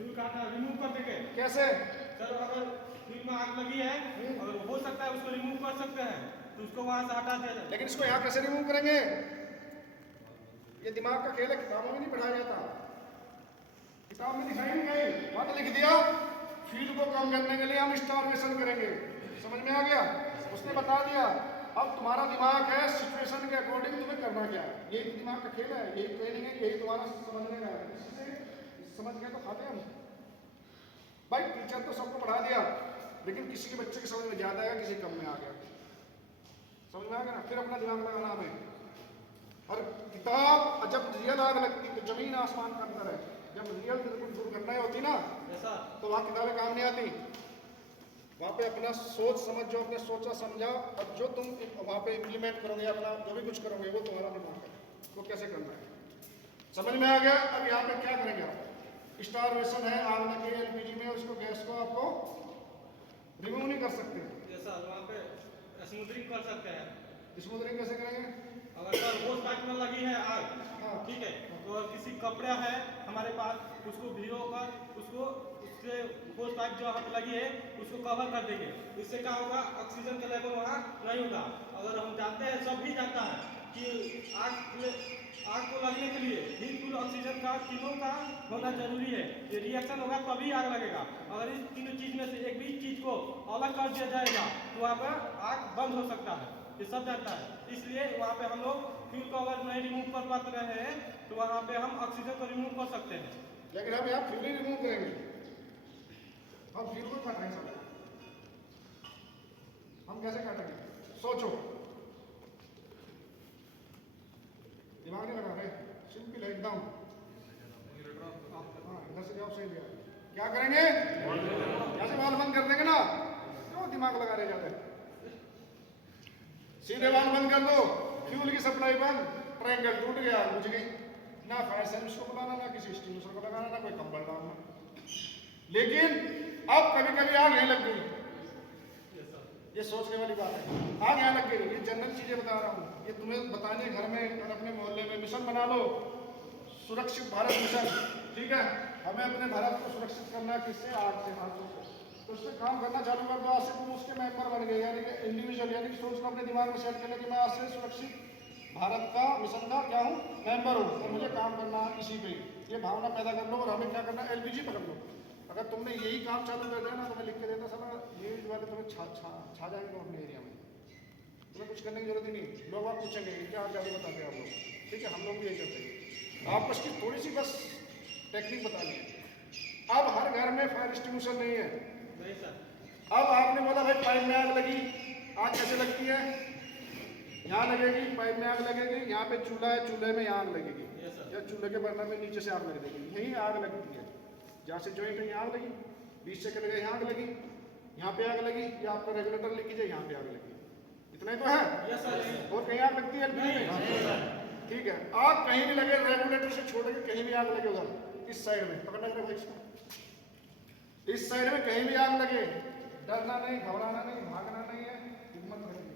Fuel का remove कर देंगे। कैसे? सर अगर फ्यूल में आग लगी है और हो सकता है उसको रिमूव कर सकते हैं तो उसको वहां से हटा दिया जाए। लेकिन इसको यहाँ कैसे रिमूव करेंगे? ये दिमाग का खेल है, किताबों में नहीं पढ़ाया जाता, किताब में दिखाई नहीं गई। वहां तो लिख दिया फ्यूल को कम करने के लिए हम स्टारवेशन करेंगे। समझ में आ गया? उसने बता दिया। अब तुम्हारा दिमाग है, सिचुएशन के अकॉर्डिंग तुम्हें करना क्या है, यही दिमाग का खेल है, यही ट्रेनिंग है, यही तुम्हारा समझने का है। इससे समझ गए तो खाते हम। भाई टीचर तो सबको पढ़ा दिया, लेकिन किसी के बच्चे की समझ में ज्यादा आया, किसी कम में आ गया। समझ में आ गया ना? फिर अपना दिमाग लगाना हमें। और किताब जब रियल आग लगती तो जमीन आसमान का अंतर है। जब रियल दुर्घटनाएं होती ना तो वहां किताबें काम नहीं आती। वहां पे अपना सोच समझ, जो अपने सोचा समझा और जो तुम वहां पे इम्प्लीमेंट करोगे, अपना जो भी कुछ करोगे वो तुम्हारा दिमाग है, वो कैसे करना है। समझ में आ गया? अब यहाँ पे क्या करेंगे आप? स्टारवेशन है, आग लगे एलपीजी में, उसको गैस को आपको रिमूव नहीं कर सकते। वहाँ पे स्मूथरिंग कर सकते हैं। स्मूथरिंग कैसे करेंगे? अगर सर होस पाइप में लगी है आग, हाँ ठीक है, तो किसी कपड़ा है हमारे पास, उसको भिगो कर उसको उससे होस पाइप जो यहाँ पे लगी है उसको कवर कर देंगे। इससे क्या होगा, ऑक्सीजन का लेवल वहाँ नहीं होगा। अगर हम जानते हैं, सब भी जानता है कि आग को लगने के लिए बिल्कुल ऑक्सीजन का तीनों का होना जरूरी है। ये रिएक्शन होगा तभी आग लगेगा। अगर इस तीनों चीज में से एक भी चीज को अलग कर दिया जाएगा तो वहाँ पर आग बंद हो सकता है। ये सब जानता है, इसलिए वहाँ पे हम लोग फ्यूल को अगर नहीं रिमूव कर पाते रहे हैं तो वहाँ पे हम ऑक्सीजन को रिमूव कर सकते हैं। लेकिन हम यहाँ फ्यूल ही रिमूव करेंगे, हम फ्यूल को काट नहीं सकते। हम कैसे काटेंगे? सोचो, दिमाग नहीं लगा रहे, सिंपल है एकदम। हाँ इधर से जाओ, सही दिया। क्या करेंगे? जैसे वाल बंद कर देंगे ना, क्यों दिमाग लगा रहे जाते? सीधे वाल बंद कर दो, फ्यूल की सप्लाई बंद, ट्रायंगल टूट गया, बुझ गई। ना फायर सर्विस को बुलाना, ना किसी एक्सटिंग्विशर को लगाना, ना कोई कंबल डालना। लेकिन अब कभी कभी आग यहीं लग गई, ये सोचने वाली बात है। आग यहाँ लग गई, ये जनरल चीजें बता रहा हूँ, ये तुम्हें बताने घर में और अपने मोहल्ले में मिशन बना लो, सुरक्षित भारत मिशन। ठीक है, हमें अपने भारत को सुरक्षित करना है, किससे? आग से, हाथों से। तो उससे काम करना चालू कर दो आज से, तुम उसके मेंबर बन गए, यानी कि इंडिविजुअल, यानी कि सोच लो अपने दिमाग में सेट कर ले कि मैं आज से सुरक्षित भारत का मिशन का क्या हूँ, मेंबर हूँ, और मुझे काम करना है इसी पे। ये भावना पैदा कर लो। और हमें क्या करना है? एलपीजी पकड़ लो। अगर तुमने यही काम चालू कर दिया ना तो मैं लिख के देता सब, न्यूज वाले तुम्हें छा जाएंगे अपने एरिया में, तुम्हें कुछ करने की जरूरत ही नहीं। लोग आप पूछेंगे क्या जादू बताते हैं आप लोग, ठीक है, हम लोग भी यही करते हैं। आप बस की थोड़ी सी बस टेक्निक बतानी है। अब हर घर में फायर एक्सटिंग्विशर नहीं है। नहीं सर। अब आपने बोला भाई पाइप में आग लगी, आग कैसे लगती है? यहाँ लगेगी, पाइप में आग लगेगी, यहाँ पे चूल्हा है, चूल्हे में यहाँ आग लगेगी, या चूल्हे के बर्नर में नीचे से आग लग जाएगी, यही आग लगती है। जहाँ से जॉइंट है यहाँ आग लगी, बीच से कट गए यहाँ आग लगी, यहाँ पे आग लगी, या आपका रेगुलेटर लिख लीजिए यहाँ पे आग लगी। इतना ही तो है, और कहीं आग लगती है नहीं? ठीक है, आग कहीं भी लगे, रेगुलेटर से छोड़ के कहीं भी आग लगे, उधर इस साइड में पकड़ना जरा भाई इसको, इस साइड में कहीं भी आग लगे, डरना नहीं, घबराना नहीं, भागना नहीं है, हिम्मत रखनी।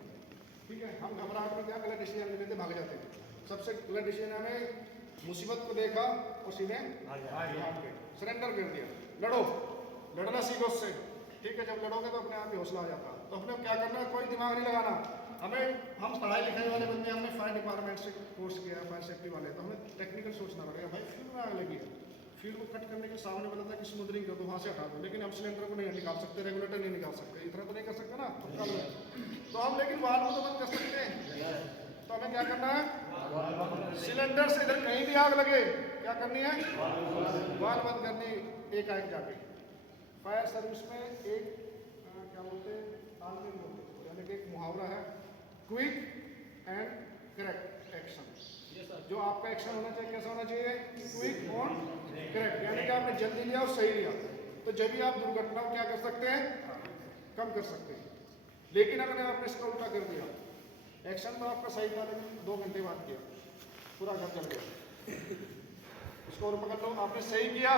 ठीक है, हम घबराहट में क्या गलत डिसीजन ले लेते, भाग जाते हैं। सबसे गलत डिसीजन हमें मुसीबत को देखा और सीधे सरेंडर कर दिया। लड़ो, लड़ना सीखो उससे। ठीक है, जब लड़ोगे तो अपने आप ही हौसला आ जाता। तो अपने क्या करना है, कोई दिमाग नहीं लगाना। हम पढ़ाई लिखाई वाले बंदे, हमने फायर डिपार्टमेंट से कोर्स किया, फायर सेफ्टी वाले, तो हमें टेक्निकल सोचना पड़ेगा। भाई फ्यूल में आग लगी है, फ्यूल को कट करने के सामने बोला था कि स्मूथरिंग कर दो, वहाँ से हटा दो, लेकिन हम सिलेंडर को नहीं निकाल सकते, रेगुलेटर नहीं निकाल सकते, इतना तो नहीं कर सकते ना। तो हम लेकिन वाल्व को तो बंद कर सकते हैं। तो हमें क्या करना है? सिलेंडर से इधर कहीं भी आग लगे, क्या करनी है? वाल्व बंद करनी, एक आग जाके। फायर सर्विस में एक क्या बोलते हैं, तालमेल बोलते हैं, यानी कि एक मुहावरा है, क्विक एंड करेक्ट एक्शन। जो आपका एक्शन होना चाहिए कैसा होना चाहिए? क्विक और करेक्ट, यानी कि आपने जल्दी लिया और सही लिया, तो जब भी आप दुर्घटना को क्या कर सकते हैं? कम कर सकते हैं। लेकिन अगर आपने इसका उल्टा कर दिया, एक्शन तो आपका सही था लेकिन 2 घंटे बाद किया, पूरा घर जल गया, उसको और पकड़ लो, आपने सही किया,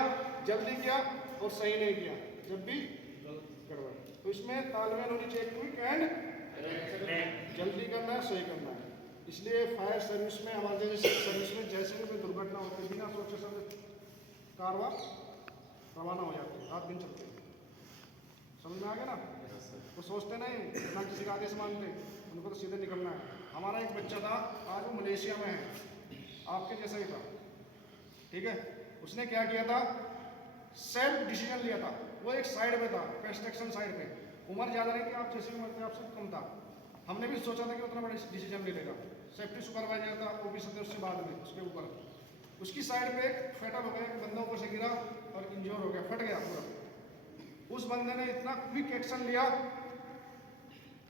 जल्दी किया और सही नहीं किया, जब भी गड़बड़। तो इसमें तालमेल होनी चाहिए, क्विक एंड जल्दी करना है, सही करना है। इसलिए फायर सर्विस में, हमारे जैसे सर्विस में जैसे भी कोई दुर्घटना होती है, बिना सोचे समझे कारवा रवाना हो जाते हैं, रात दिन चलते हैं। समझ में आ गया ना? वो सोचते नहीं, ना किसी का आदेश मानते, उनको तो सीधे निकलना है। हमारा एक बच्चा था, आज वो मलेशिया में है, आपके जैसा ही था, ठीक है। उसने क्या किया था, सेल्फ डिसीजन लिया था। वो एक साइड पे था, कंस्ट्रक्शन साइड पे, उम्र ज़्यादा नहीं थी, आप जैसी उम्र थी आपसे कम था। हमने भी सोचा था कि उतना बड़ा डिसीजन ले लेगा। सेफ्टी सुपरवाइजर था, वो भी सदस्य उससे बाद में उसके ऊपर, उसकी साइड पे एक फेटल हो गया, बंदा ऊपर से गिरा और इंजोर हो गया, फट गया पूरा। उस बंदे ने इतना क्विक एक्शन लिया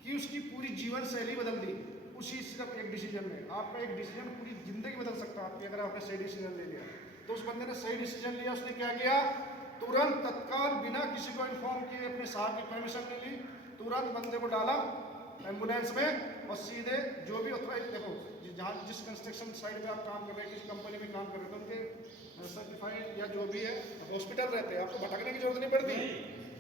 कि उसकी पूरी जीवन शैली बदल दी उसी सिर्फ एक डिसीजन में। आपका एक डिसीजन पूरी जिंदगी बदल सकता है आपकी, अगर आपने सही डिसीजन ले लिया। तो उस बंदे ने सही डिसीजन लिया, उसने क्या किया, तुरंत तत्काल बिना किसी को इन्फॉर्म किए, अपने साहब की परमिशन ले ली, तुरंत बंदे को डाला एम्बुलेंस में और सीधे जो भी ऑथराइज, देखो जहाँ जिस कंस्ट्रक्शन साइट पे आप काम कर रहे हैं, किसी कंपनी में काम कर रहे हैं, तो उनके सर्टिफाइड या जो भी है हॉस्पिटल रहते हैं, आपको भटकने की जरूरत नहीं पड़ती,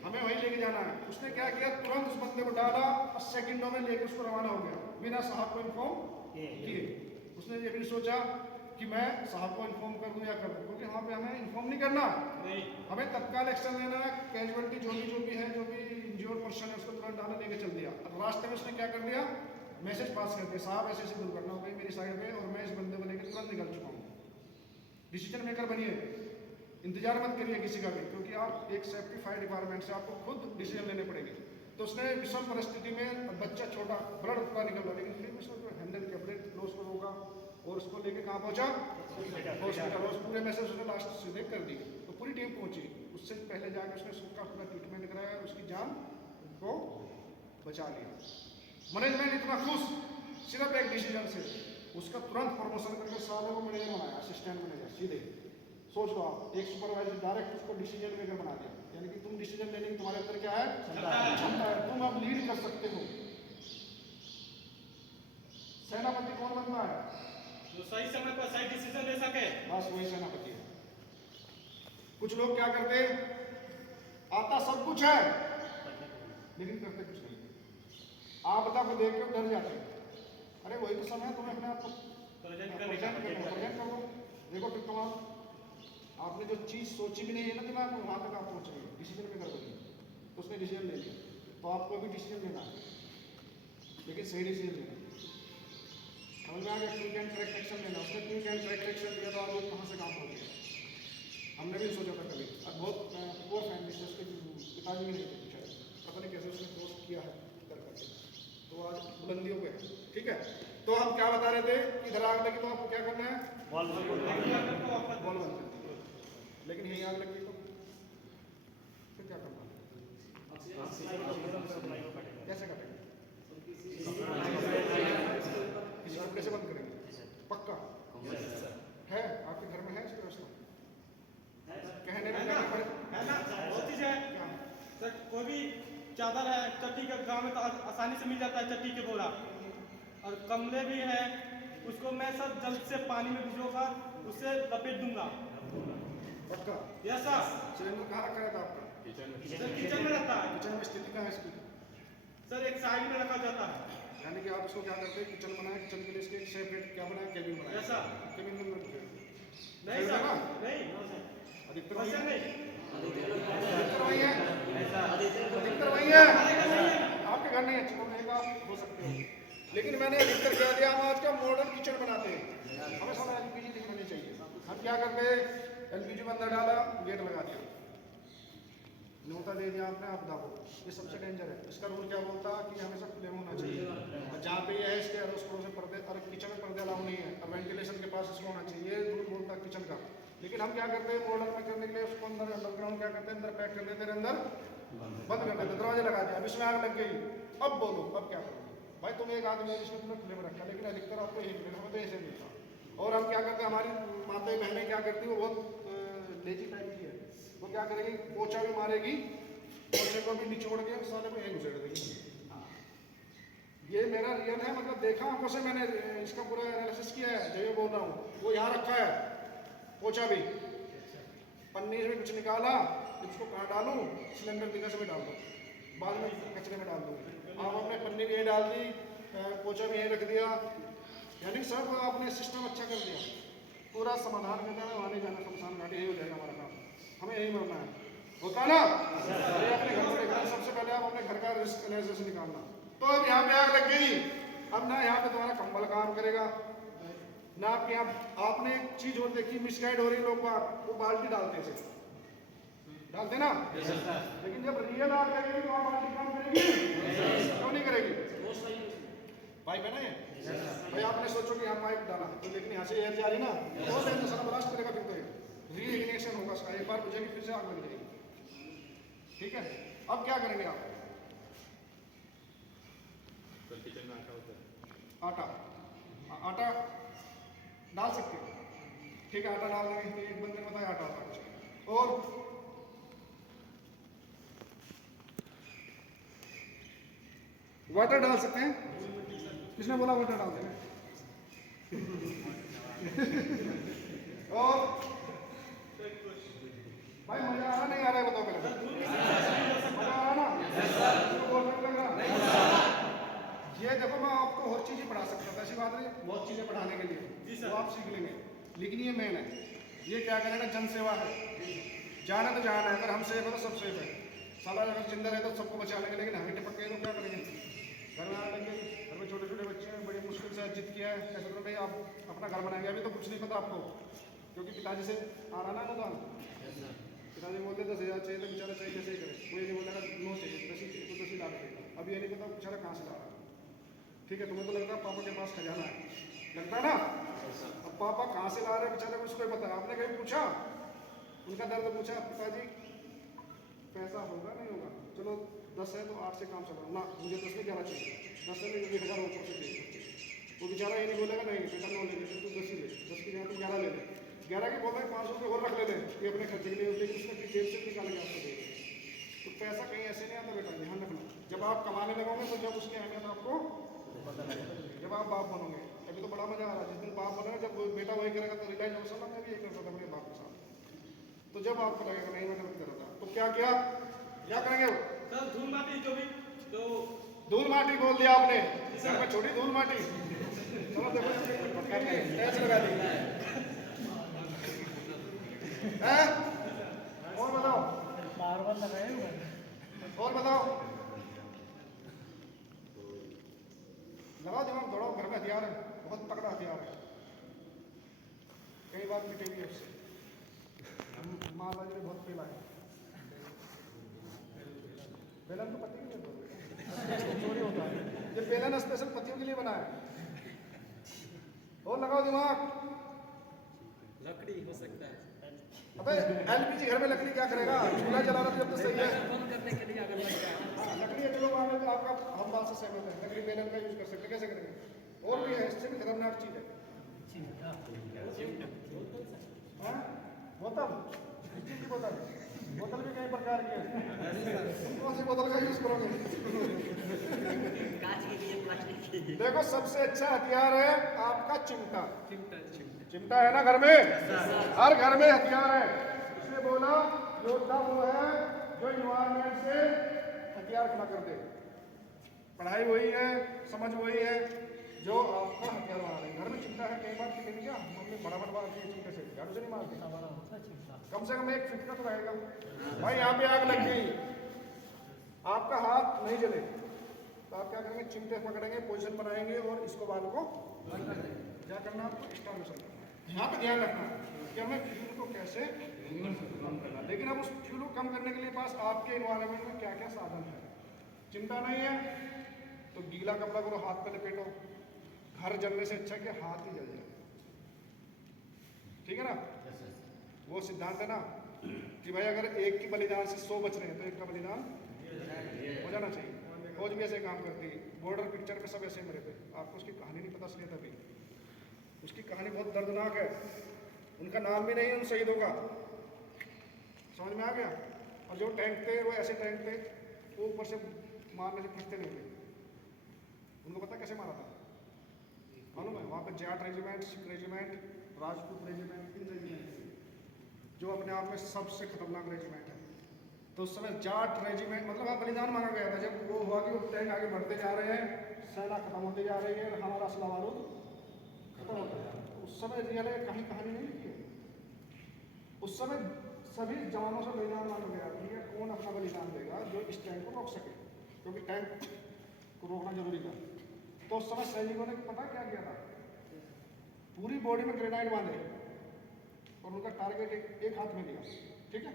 हमें वहीं लेके जाना है। उसने क्या किया, तुरंत उस बंदे को डाला और सेकंडों में लेके उसको रवाना हो गया बिना साहब को इन्फॉर्म किए। उसने ये भी नहीं सोचा कि मैं साहब को इन्फॉर्म कर दूं या कर दूं, क्योंकि वहाँ पे हमें इन्फॉर्म नहीं करना, हमें तत्काल एक्शन लेना है। कैजुअलिटी जो भी है, जो भी इंज्योर्ड पर्सन है, उसको तुरंत डाला, लेके चल दिया। अब रास्ते में उसने क्या कर दिया, मैसेज पास कर दिया, साहब ऐसे ऐसी दुर्घटना हो गई मेरी साइड पे और मैं इस बंदे को लेकर तुरंत निकल चुका हूँ। डिसीजन मेकर बनिए, इंतजार मत करिए किसी का भी, क्योंकि आप एक सेफ्टी फायर डिपार्टमेंट से आपको खुद डिसीजन लेने पड़ेंगे। तो उसने विषम परिस्थिति में, बच्चा छोटा, ब्लड पूरा निकल रहा, लेकिन फिर उसने हैंडल किया, ब्लड लॉस को रोका और उसको लेके कहाँ पहुंचा, हॉस्पिटल। और पूरे मैसेज उसने लास्ट सीधे कर दी, तो पूरी टीम पहुंची। उससे पहले जाकर उसने उसका पूरा ट्रीटमेंट कराया, उसकी जान को बचा लिया। मैनेजमेंट इतना खुश सिर्फ एक डिसीजन से, उसका तुरंत प्रमोशन करके सालों को मैनेजर बनाया, असिस्टेंट मैनेजर सीधे। सोच लो आप, एक सुपरवाइजर डायरेक्ट उसको डिसीजन मेकर बना दिया, यानी कि तुम डिसीजन लेने की तुम्हारे अंदर क्या है, क्षमता है, तुम अब लीड कर सकते हो। सेनापति कौन बनता है, जो सही समय पर सही डिसीजन ले सके, बस वही सेनापति है। कुछ लोग क्या करते, आता सब कुछ है लेकिन करते कुछ नहीं, आपदा को देख कर डर जाते हैं। अरे वही तो समय है, तुम्हें अपने आप को प्रेजेंट कर दो। देखो टिक कमाल, आपने जो चीज़ सोची भी नहीं है ना दिमाग में, वहाँ तक आप पहुँच रहे हैं, डिसीजन में कर दोगे। तो उसने डिसीजन ले लिया, तो आपको भी डिसीजन लेना है, लेकिन सही डिसीजन लेना। समझ में आ गया, क्विक एंड करेक्ट एक्शन लेना। उसने क्विक एंड करेक्ट एक्शन लिया तो आप कहाँ से काम पहुँच गया, हमने भी सोचा था कभी। अब बहुत पुअर फैमिली से, उसके पिताजी भी नहीं थे बेचारे, पता नहीं कैसे उसने दोस्त किया है कर करके, तो आज बुलंदियों पे है, ठीक है। तो हम क्या बता रहे थे, इधर आग लगी तो आपको क्या करना है, बॉल बंद कर, लेकिन यही आग लगी तो फिर क्या करना है, कैसे कटेंगे, किसी कपड़े से बंद करेंगे, पक्का है आपके घर में है इसकी व्यवस्था, कहने में है ना, बहुत चीज है। सर कोई भी चादर है, चट्टी के गाँव में तो आसानी से मिल जाता है, चट्टी के बोरा, और कमरे भी है, उसको मैं सब जल्द से पानी में भिगोकर उससे लपेट दूंगा। पक्का यस सर। सिलेंडर कहाँ रखा रहता है आपका, सर किचन में रहता है। किचन में स्थिति कहाँ है इसकी, सर एक साइड में रखा जाता है, यानी कि आप इसको क्या करते हैं, किचन बनाया, किचन के लिए इसके एक सेपरेट क्या बनाया, केबिन बनाया। Yes sir. केबिन में रखते हैं, नहीं सर, नहीं अधिकतर वैसे नहीं, वही है, अधिकतर वही है, आपके घर नहीं अच्छा रहेगा, हो सकते हो, लेकिन मैंने अधिकतर क्या दिया, हम आज का मॉडर्न किचन बनाते हैं, हमें सब एलपीजी नहीं होनी चाहिए। हम क्या करते हैं, एलपीजी में अंदर डाला, गेट लगा दिया, न्योता दे दिया आपने आपदा को, ये सबसे डेंजर है। इसका रूल क्या बोलता है कि हमेशा खुले में होना चाहिए, और जहाँ पे ये है इसके अड़ोस पड़ोस में पर्दे, और किचन में पर्दे अलाउ नहीं है, और वेंटिलेशन के पास इसको होना चाहिए, ये रूल बोलता है किचन का। लेकिन हम क्या करते हैं, मॉडर्न में करने के लिए उसको अंदर अंडरग्राउंड क्या करते हैं, अंदर पैक कर देते हैं, अंदर बंद कर देते, दरवाजे लगा दिया, अब इसमें आग लग गई, अब बोलो अब क्या करोगे भाई, तुम एक आदमी है जिसमें तुमने खुले में रखा, लेकिन अधिकतर आपको यही मिलेगा, हमें तो ऐसे मिलता। और हम क्या करते हैं, हमारी माताएं बहनें क्या करती है, वो बहुत लेजी टाइप की है, वो क्या करेगी, पोछा भी मारेगी, पोछे को भी निचोड़ के साले को यहीं घुसेड़ देगी। ये मेरा रियल है, मतलब देखा आंखों से, मैंने इसका पूरा एनालिसिस किया है, जो ये बोल रहा हूँ, वो यहाँ रखा है पोछा भी, पन्नी में कुछ निकाला, इसको कहाँ डालूँ, सिलेंडर बिगस में डाल दो, बाद में कचरे में डाल दो, आप अपने पन्नी भी यही डाल दी, पोछा भी यहीं रख दिया, यानी सब आपने सिस्टम अच्छा कर दिया, पूरा समाधान कर दिया, वहाँ नहीं जाना, शमशान घाटी यही हो जाएगा हमारा काम, हमें यही मरना है। होता ना? ये अपने घर में देखना, सबसे पहले आप अपने घर का रिस्क एनालिसिस निकालना। तो अब यहाँ पे आग लग गई, अब ना यहाँ पे तुम्हारा कंबल काम करेगा ना, आपके यहाँ आपने एक चीज और देखी, मिसगाइड हो रही लोग, वो बाल्टी डालते हैं, डालते ना, लेकिन जब रियल आग लगेगी तो आप बाल्टी काम करेगी? क्यों नहीं करेगी? पाइप है ना ये, भाई आपने सोचो कि यहाँ पाइप डाला तो लेकिन यहाँ से एयर जा रही ना, तो सारा ब्लास्ट करेगा, फिर तो री इग्निशन होगा उसका, एक बार बुझेगी फिर से आग लग जाएगी। ठीक है, अब क्या करेंगे आप? आटा आटा डाल सकते हैं, ठीक है, आटा डाल देंगे। एक बंदे ने बताया आटा होता है, और वाटर डाल सकते हैं। किसने बोला वाटर डाल देंगे? और भाई मजा आ रहा नहीं आ रहा है बताओ पहले, मजा आ रहा ना? लग रहा? ये देखो मैं आपको और चीजें पढ़ा सकता हूँ, ऐसी बात नहीं, बहुत चीजें पढ़ाने के लिए तो आप सीख लेंगे, लेकिन ये मेन है, ये क्या करेगा? जन सेवा है, जाना तो जाना है, अगर हम सेफ है तो सब सेफ है। साला अगर जिंदा रहे तो सबको बचा लेंगे, लेकिन हमें टपक गए तो क्या करेंगे? घर में आने लगे, घर में छोटे छोटे बच्चे हैं, बड़ी मुश्किल से जिद किया है, कैसे तो भाई आप अपना घर बनाएंगे, अभी तो कुछ नहीं पता आपको, क्योंकि पिताजी से आ रहा ना अनुदान, पिताजी बोलते 10,000 चाहिए तो बेचारा चाहिए कैसे ही करे, कोई नहीं बोलेगा 9 चाहिए, 10 ही चाहिए तो 10 ही ला देगा। अब ये नहीं पता बेचारा कहाँ से ला रहा है। ठीक है, तुम्हें तो लगता है पापा के पास खजाना है, लगता है ना? अब पापा कहाँ से ला रहे हैं बेचारे को उसको ही पता है। आपने कहीं पूछा, उनका दर्द पूछा, पिताजी पैसा होगा नहीं होगा? चलो 10 है तो 8 से काम चला ना, मुझे 10 में 11 चाहिए, 10 में 1,000 ऊपर से चाहिए। वो बेचारा ये नहीं बोलेगा नहीं बेटा 9 ले ले, तू 10 ही ले, 10 की जगह तू 11 ले ले, 11 की बोल रहे 500 रुपये और रख ले ले, ये अपने खर्चे के लिए, लेकिन उसमें जेब से निकाल के आपको देगा। तो पैसा कहीं ऐसे नहीं आता बेटा, ध्यान रखना। जब आप कमाने लगोगे तो जब उसकी अहमियत आपको जब आप बाप बनोगे, अभी तो बड़ा मजा आ रहा है, जिस दिन बाप बनेगा, जब बेटा वही करेगा तो रिलाइज होगा साला मैं भी ये करता था मेरे बाप के साथ। तो जब आपको लगेगा नहीं मैं गलत कर रहा था, तो क्या किया, क्या करेंगे? सर धूल माटी जो भी तो धूल माटी बोल दिया आपने, घर में छोटी धूल माटी। चलो देखो टैच लगा दी है, और बताओ, और बताओ, लगाओ दिमाग, दौड़ाओ, घर में हथियार है, बहुत तगड़ा हथियार है, कई बार पिटेगी उससे, महाराज ने बहुत खेला है। बेलन तो पति के लिए चोरी होता है, ये बेलन स्पेशल पतियों के लिए बना है। और लगाओ दिमाग, लकड़ी हो सकता है। अबे एलपीजी घर में लकड़ी क्या करेगा? चूल्हा जलाना तो जब तो सही है, बंद करने के लिए अगर लगता है लकड़ी है, चलो वहाँ पे आपका हम बात से सहमत है, लकड़ी बेलन का यूज कर सकते, कैसे करेंगे? और भी है, इससे भी खतरनाक चीज है, बोतल, स्टील की बोतल, बोतल भी कई प्रकार की है, तुम कौन सी बोतल का यूज करोगे? कांच के लिए प्लास्टिक की। देखो सबसे अच्छा हथियार है आपका चिमटा, चिमटा चिमटा है ना घर में, हर घर में हथियार है। इसलिए बोला योद्धा वो है जो इन्वायरमेंट से हथियार खड़ा कर दे। पढ़ाई वही है, समझ वही है जो आपका हथियार बना रहे। घर में चिमटा है, कई बार चिमटे क्या मम्मी बड़ा मारती है चिमटे से, झाड़ू से नहीं मारती, कम से कम 1 फीट का तो रहेगा। भाई यहाँ पे आग लग गई, आपका हाथ नहीं जले तो आप क्या करेंगे? चिमटे पकड़ेंगे, पोजीशन बनाएंगे और इसको बाल को क्या करना, आपको स्टार्ट करना। यहाँ पे ध्यान रखना कि हमें फ्यूल को कैसे कम करना, लेकिन अब उस फ्यूल को कम करने के लिए पास आपके एनवायरनमेंट में क्या क्या साधन है। चिमटा नहीं है तो गीला कपड़ा करो, हाथ पे लपेटो, घर जलने से अच्छा कि हाथ ही जल जाए, ठीक है ना? वो सिद्धांत है ना कि भाई अगर एक की बलिदान से 100 बच रहे हैं तो एक का बलिदान हो जाना चाहिए। फौज भी ऐसे काम करती है, बॉर्डर पिक्चर में सब ऐसे मरे थे, आपको उसकी कहानी नहीं पता इसलिए तभी, उसकी कहानी बहुत दर्दनाक है, उनका नाम भी नहीं है उन शहीदों का, समझ में आ गया? और जो टैंक थे वो ऐसे टैंक थे, वो ऊपर से मारने से थकते नहीं थे, उनको पता कैसे मारा था मालूम है? वहाँ पे Jat regiment, Sikh regiment, Rajput regiment, 3 regiment जो अपने आप में सबसे खतरनाक रेजिमेंट है। तो उस समय जाट रेजिमेंट मतलब आप बलिदान मांगा गया था, जब वो हुआ कि वो टैंक आगे बढ़ते जा रहे हैं, सेना खत्म होते जा रही है, हमारा असला बारूद खत्म होता है, उस समय रियल कहीं कहानी नहीं लिखी है, उस समय सभी जवानों से बलिदान मांगा गया, ठीक है? रोक सके, क्योंकि टैंक को रोकना जरूरी था। तो उस समय सैनिकों ने पता क्या किया था, पूरी बॉडी में ग्रेनाइट बांधे और उनका टारगेट एक हाथ में लिया, ठीक है,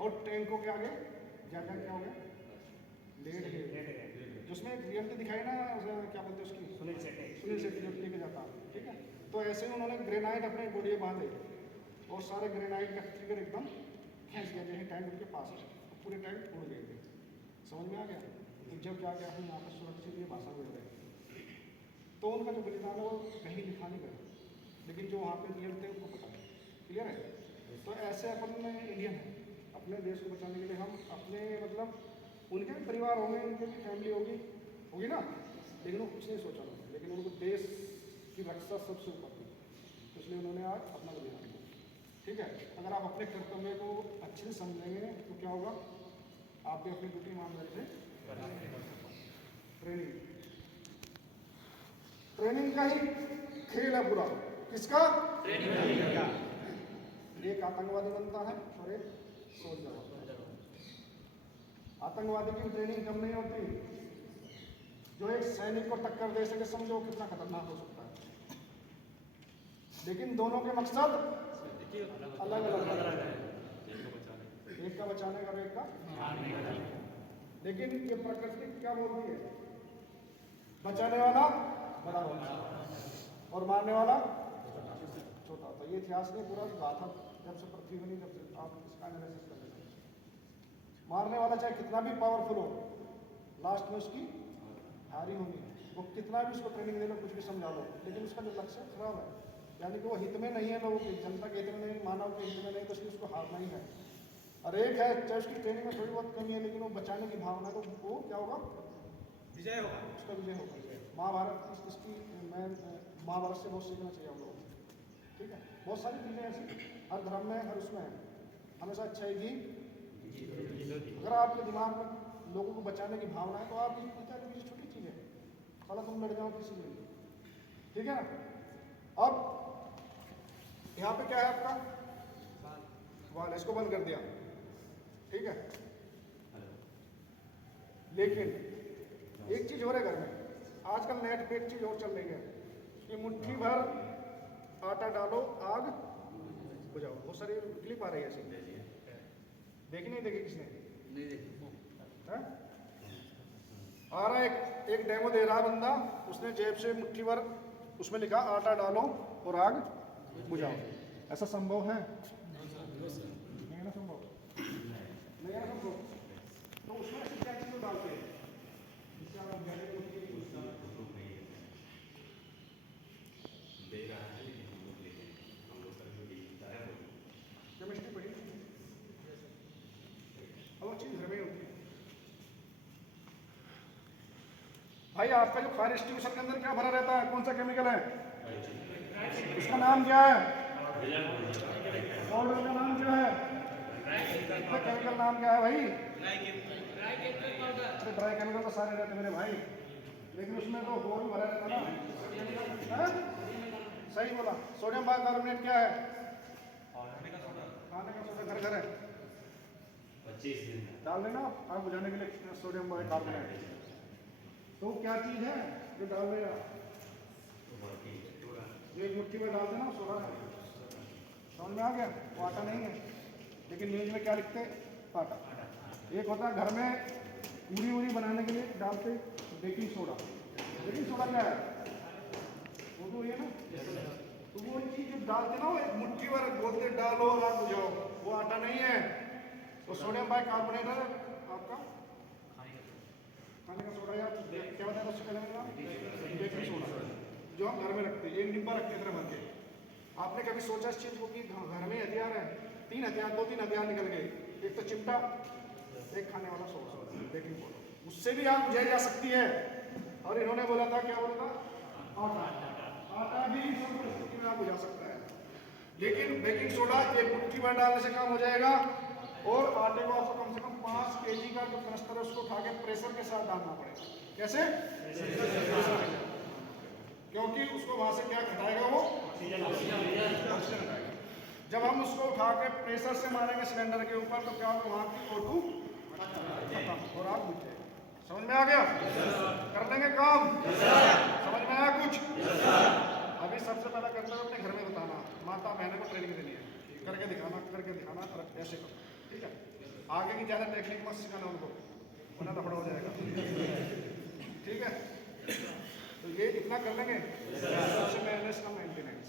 और टैंक को के आगे जाकर क्या हो गया, लेट गए। जिसमें रियलिटी दिखाई ना, क्या बोलते हैं उसकी, सुनील शेट्टी जो लेके जाता, ठीक है। तो ऐसे ही उन्होंने ग्रेनाइट अपने बॉडी में बांधे और सारे ग्रेनाइट का ट्रिगर एकदम खींच दिया, जैसे टैंक उनके पास है, पूरे टैंक उड़ गए थे। समझ में आ गया? तो जब जाके हम यहाँ पर सुरक्षित ये भाषण बोल रहे हैं, तो उनका जो बलिदान है वो कहीं लिखा नहीं गया, लेकिन जो वहाँ पे रियल थे उनको पता है। क्लियर है? तो ऐसे अपन इंडियन है, अपने देश को बचाने के लिए हम अपने मतलब उनके भी परिवार होंगे, उनकी भी फैमिली होगी ना, लेकिन वो कुछ नहीं सोचा उन्होंने, लेकिन उनको देश की रक्षा सबसे ऊपर थी, इसलिए उन्होंने आज अपना बलिदान दिया। ठीक है, अगर आप अपने कर्तव्य को अच्छे से समझेंगे तो क्या होगा, आप भी अपनी ड्यूटी ईमानदारी से ट्रेनिंग का ही खेल है पूरा। किसका? ट्रेनिंग का। एक आतंकवादी बनता है और एक सोल्जर बनता है। आतंकवादी की ट्रेनिंग कम नहीं होती, जो एक सैनिक को टक्कर दे सके, समझो कितना खतरनाक हो सकता है, लेकिन दोनों के मकसद अलग अलग है, एक का बचाने का और एक का, लेकिन ये प्रकृति क्या बोलती है, बचाने वाला बड़ा होता है और मारने वाला छोटा होता है। ये इतिहास ने पूरा गाथा, जब से पृथ्वी बनी जब से आप इसका एनालिसिस कर लेते हैं। मारने वाला चाहे कितना भी पावरफुल हो, लास्ट में उसकी हारी होनी है। वो कितना भी उसको ट्रेनिंग दे लो, कुछ भी समझा लो, लेकिन उसका जो लक्ष्य खराब है, यानी कि वो हित में नहीं है, लोगों की जनता के हित में नहीं, मानव के हित में नहीं, तो इसलिए उसको हारना ही है। और एक है चाहे उसकी ट्रेनिंग में थोड़ी बहुत कमी है, लेकिन वो बचाने की भावना, तो वो क्या होगा, विजय होगा, उसका विजय होगा। महाभारत इसकी मैं महाभारत से बहुत सीखना चाहिए हम लोगों को। ठीक है, बहुत सारी चीज़ें ऐसी हर धर्म में, हर उसमें है, हमेशा अच्छाई की। अगर आपके दिमाग में लोगों को बचाने की भावना है, तो आप ये छोटी चीज़ है, साला तुम लड़ जाओ किसी में, ठीक है ना। अब यहाँ पे क्या है आपका वाल, इसको बंद कर दिया, ठीक है। लेकिन एक चीज हो रही है घर में आजकल, नेट पे एक चीज और चल रही है कि मुट्ठी भर आटा डालो आग बुझाओ। बहुत सारी क्लिप आ रही है ऐसी, देखी नहीं देखी किसने? है? आ रहा है एक डेमो दे रहा बंदा, उसने जेब से मुट्ठी भर उसमें लिखा आटा डालो और आग बुझाओ। ऐसा संभव है? नहीं है ना संभव, नहीं है ना संभव। तो उसमें ऐसी क्या चीज़ डालते हैं जिससे आप केमिस्ट्री पढ़ी, अब वो चीज़ घर में होती है। भाई आपका जो फायर एक्सटिंग्विशर के अंदर क्या भरा रहता है, कौन सा केमिकल है, उसका नाम क्या है, पाउडर का नाम क्या है, केमिकल नाम क्या है भाई? अरे ड्राई केमिकल तो सारे रहते मेरे भाई, लेकिन उसमें तो वो भी भरा रहता ना। सही बोला। सोडियम बाइकार्बोनेट क्या है? खाने का सोडा, घर घर है, 25 दिन डाल देना आग बुझाने के लिए सोडियम बाइकार्बोनेट। तो क्या चीज़ है जो डाल देगा, एक मुट्ठी में डाल देना सोडा है। समझ में आ गया? वो आटा नहीं है, लेकिन न्यूज में क्या लिखते हैं, आटा। एक होता है घर में पूरी वूरी बनाने के लिए डालते बेकिंग सोडा। बेकिंग सोडा क्या है, वो तो ये ना, तो वो चीज़ जो डालते ना, वो एक मुट्ठी भर बोलते डालो और आग बुझाओ, वो आटा नहीं है, वो सोडियम बाइकार्बोनेट है आपका खाने का सोडा, या क्या बताया था उससे पहले, बेकिंग सोडा, जो हम घर में रखते हैं, एक डिब्बा रखते हैं तरह भर के। आपने कभी सोचा इस चीज़ को कि घर में हथियार है, 3 हथियार निकल गए, एक तो चिमटा, एक खाने वाला सोडा, बेकिंग सोडा, उससे भी आग बुझाई जा सकती है। और इन्होंने बोला था, क्या बोला था, आटा भी सब परिस्थिति में आग बुझा सकता है, लेकिन बेकिंग सोडा एक मुट्ठी भर डालने से काम हो जाएगा। और आटे को आपको कम से कम 5 kg का जो कनस्तर है उसको उठा के प्रेशर के साथ डालना पड़ेगा। कैसे? क्योंकि उसको वहां से क्या घटाएगा, वो ऑक्सीजन घटाएगा। जब हम उसको उठा के प्रेशर से मारेंगे सिलेंडर के ऊपर, तो क्या होगा, वहां की O2 खत्म। और आग बुझ जाएगी। समझ में आ गया? कर लेंगे काम? समझ में आया कुछ? अभी सबसे पहला करना है अपने घर में बताना, माता बहनों को ट्रेनिंग देनी है, करके दिखाना और ऐसे करो, ठीक है? आगे की ज़्यादा टेक्निक मत सिखाना उनको, वरना लफड़ा हो जाएगा, ठीक है? तो ये इतना कर लेंगे। सबसे पहले इसका मेंटेनेंस,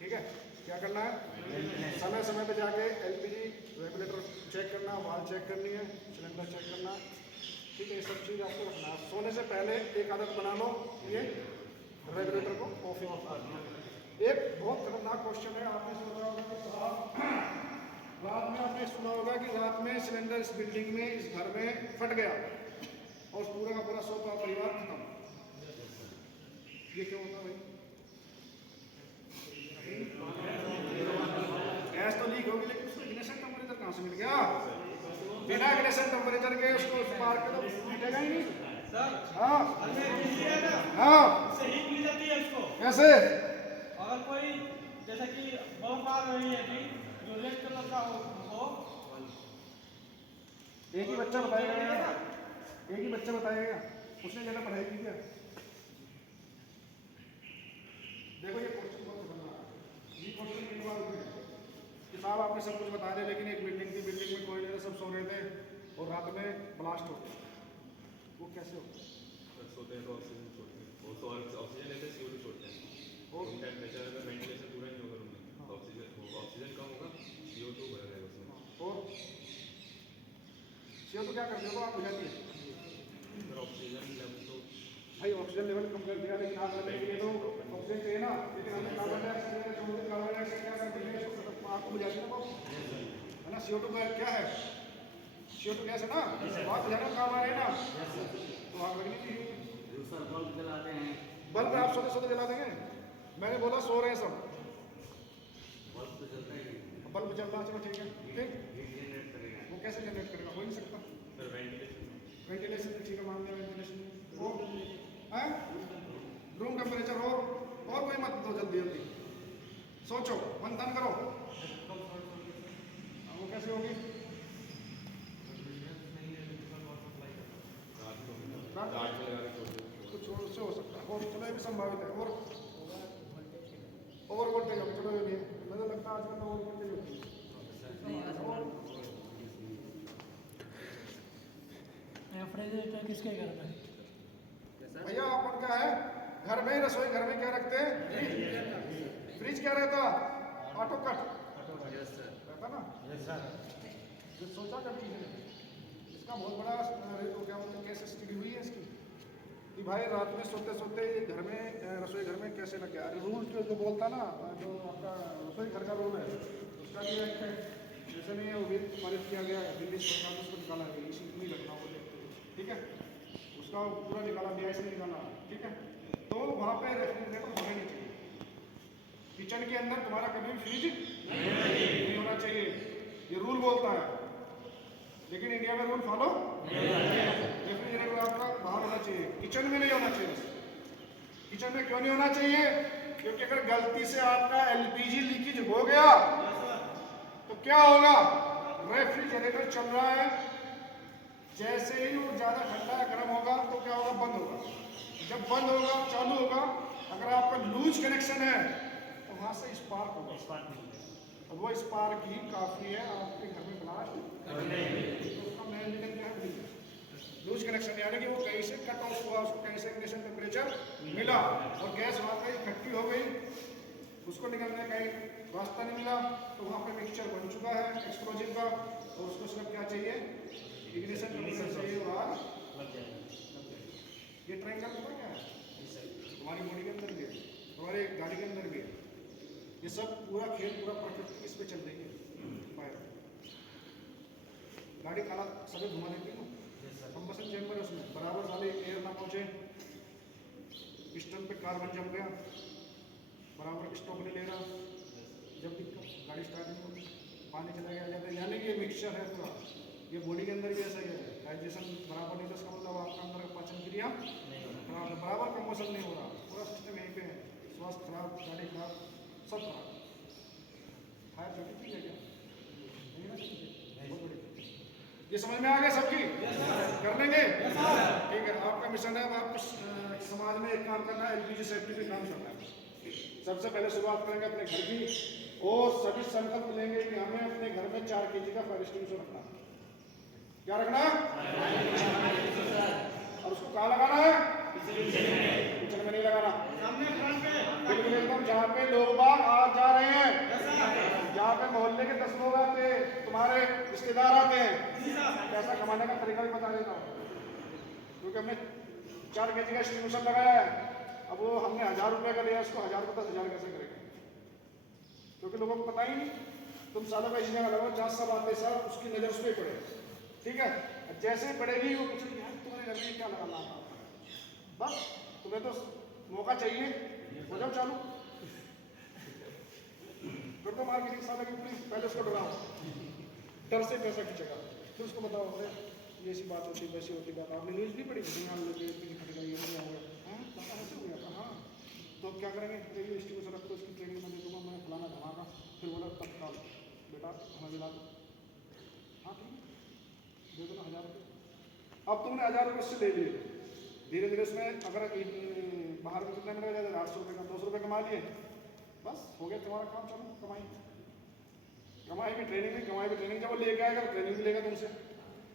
ठीक है? क्या करना है? समय समय पे जाके एलपीजी रेगुलेटर चेक करना, वाल चेक करनी है, सिलेंडर चेक करना, ठीक है? ये सब चीज़ आपको रखना है। सोने से पहले एक आदत बना लो, ये रेगुलेटर को ऑफ करना। एक बहुत खतरनाक क्वेश्चन है, आपने सुना होगा कि रात में आपने सुना होगा कि रात में सिलेंडर इस बिल्डिंग में, इस घर में फट गया और पूरा का पूरा 100 का परिवार खत्म। ये क्यों होता भाई? गैस तो लीक होगी, लेकिन उसको इग्निशन टेम्परेचर कहाँ से मिल गया? बिना इग्निशन टेम्परेचर के उसको स्पार्क के तो फटेगा ही नहीं। हाँ हाँ, हीट मिल जाती है इसको। कैसे? अगर कोई जैसे कि बल्ब आ रही है कि जो रेड कलर का हो, एक ही बच्चा बताएगा, उसने ज़्यादा पढ़ाई की क्या? देखो ये क्वेश्चन बहुत खतरनाक है। ये क्वेश्चन एक बार उठे कि साहब आपने सब कुछ बता दिया, लेकिन एक बिल्डिंग में कोई नहीं, सब सो रहे थे और रात में ब्लास्ट हो गया, वो कैसे हो? सोते हैं तो ऑक्सीजन छोड़ते हैं, वो तो ऑक्सीजन लेते हैं, CO2 छोड़ते हैं, और रूम टेम्परेचर अगर वेंटिलेशन पूरा नहीं होगा रूम में तो ऑक्सीजन कम होगा, CO2 बढ़ जाएगा उसमें। और CO2 क्या कर दिया? आप बुझाती है अगर ऑक्सीजन लेवल तो भाई, ऑक्सीजन लेवल कम कर दिया, लेकिन आग लगने के लिए तो ऑक्सीजन चाहिए ना, लेकिन हमने कार्बन डाइऑक्साइड क्या कर दिया? आपको बुझाती है ना, है ना? CO2 क्या है? CO2 गैस है ना, आग बुझाने में काम आ रही है ना, तो आग लगनी चाहिए। बल्ब जलाते हैं, बल्ब आप सोते सोते जला देंगे? मैंने बोला सो रहे हैं सब, बल्ब तो जलता ही है, बल्ब जल रहा, चलो ठीक है, फिर हीट जनरेट करेगा। वो कैसे जनरेट करेगा? हो नहीं सकता। फिर वेंटिलेशन ठीक है, मान लिया वेंटिलेशन, वो है रूम टेम्परेचर और कोई मत दो, जल्दी जल्दी सोचो, मंथन करो, वो कैसे होगी? चार्ज में लगा के छोड़ दो। कुछ और उससे हो सकता है, और चलो ये भी संभावित है। और ओवर वोल्टेज होगी, चलो ये भी है, मुझे लगता है आजकल तो ओवर वोल्टेज होती है। रेफ्रिजरेटर किसके घर में? भैया अपन क्या है, घर में ही रसोई घर में क्या रखते हैं? फ्रिज क्या रहता? ऑटो कट रहता ना। जो सोचा कभी इसका बहुत बड़ा क्या बोलते हैं, केस स्टडी हुई है इसकी कि भाई रात में सोते सोते ये घर में रसोई घर में कैसे लग गया। रूल जो बोलता ना, जो आपका रसोई घर का रूल है, उसका भी एक जैसे नहीं है, वो भी पारित किया गया दिल्ली सरकार ने, उसको निकाला गया इसी इतनी घटना को देखते हुए, ठीक है? उसका पूरा निकाला गया, इसमें निकाला, ठीक है? तो वहाँ पे रेफ्रिजरेटर होना नहीं चाहिए। किचन के अंदर तुम्हारा कभी भी फ्रिज नहीं होना चाहिए, ये रूल बोलता है, लेकिन इंडिया में रूल फॉलो रेफ्रिजरेटर आपका बाहर होना चाहिए, किचन में नहीं होना चाहिए। किचन में क्यों नहीं होना चाहिए? क्योंकि अगर गलती से आपका एलपीजी लीकेज हो गया तो क्या होगा? रेफ्रिजरेटर चल रहा है, जैसे ही वो ज़्यादा ठंडा या गर्म होगा तो क्या होगा? बंद होगा। जब बंद होगा, चालू होगा, अगर आपका लूज कनेक्शन है तो वहाँ से स्पार्क होगा, और वो स्पार्क ही काफ़ी है आपके घर में ब्लास्ट करने के लिए। तो उसका मेन रीजन क्या है? लूज कनेक्शन, यानी कि वो कहीं से कट ऑफ हुआ, उसको कहीं से इग्निशन टेम्परेचर मिला और गैस वहाँ पे इकट्ठी हो गई, उसको निकलने का कहीं रास्ता नहीं मिला, तो वहाँ पे मिक्सचर बन चुका है एक्सप्लोजिव का, और उसको सिर्फ क्या चाहिए? इग्निशन टेम्परेचर चाहिए और आग लग जाएगी। ये ट्रायंगल पता क्या है? हमारी बॉडी के अंदर भी है, हमारे गाड़ी के अंदर भी है, ये सब पूरा खेल, पूरा प्रकृति इस पे चल रही है। गाड़ी काला सभी घुमा देती है ना, कंबसन चैम्बर है उसमें, बराबर साले एयर ना पहुंचे, पिस्टन पे कार्बन जम गया, बराबर स्टॉक नहीं ले रहा, जब भी गाड़ी स्टार्ट नहीं होती, पानी चला गया जाता है, यानी कि ये मिक्सचर है पूरा। ये बॉडी के अंदर भी ऐसा ही है, डाइजेशन बराबर नहीं, तो इसका मतलब आपका अंदर का पाचन क्रिया बराबर कंबसन नहीं हो रहा, पूरा सिस्टम यहीं पे है, स्वास्थ्य खराब, गाड़ी खराब, सब खराब। फायर छोटी चीज़ है क्या? नहीं ना, बहुत बड़ी। ये समझ में आ गया सबकी? कर लेंगे? ठीक है, आपका मिशन है, अब आपको समाज में एक काम करना है, एलपीजी सेफ्टी पे काम करना है। सबसे पहले शुरुआत करेंगे अपने घर की, और सभी संकल्प लेंगे कि हमें अपने घर में 4 kg का फायर एक्सटिंग्विशर रखना है। क्या रखना है? और उसको कहाँ लगाना है? किचन में नहीं लगाना, सामने फ्रंट पे बिल्कुल एकदम जहाँ पे लोग बाग आ जा रहे हैं, जहाँ पे मोहल्ले के 10 लोग आते हैं, तुम्हारे रिश्तेदार आते हैं, पैसा कमाने का तरीका भी बता देता हूँ। क्योंकि हमने 4 kg का एक्सटिंग्विशर लगाया है, अब वो हमने 1000 रुपये का लिया, उसको 1000 को 10,000 कैसे करेंगे? क्योंकि लोगों को पता ही नहीं। तुम सालों का इंजीनियर लगाओ, जहाँ सब आते साल उसकी नजर उस पर पड़े, ठीक है? जैसे ही पड़ेगी वो पूछेगी यार तुम्हारे घर में क्या लगाना था, बस तुम्हें तो मौका चाहिए, हो जाओ चालू। फिर तो मार्केटिंग साल की पूरी, पहले उसको डराओ, डर से पैसा खींचेगा, फिर उसको बताओ अरे ये ऐसी बात होती वैसी होती बात, आपने न्यूज़ भी पढ़ी, दुनिया में लोग फटेगा, ये नहीं होगा, हाँ ऐसे हो गया, हाँ तो अब क्या करेंगे? रेडियो स्टेशन रखो, उसकी ट्रेनिंग में दे दूँगा मैं, फलाना धमाका। फिर बोला तत्काल बेटा हमें दिला दो, हाँ ठीक है दे दो ना 1000 रुपये। अब तुमने 1000 रुपये उससे ले लिए, धीरे धीरे उसमें अगर बाहर में कितने मिलेगा, 800 रुपये का 200 रुपये कमा लिए, बस हो गया तुम्हारा काम चालू। कमाई की ट्रेनिंग भी, कमाई की ट्रेनिंग जब वो लेके आएगा तो ट्रेनिंग भी लेगा तुमसे,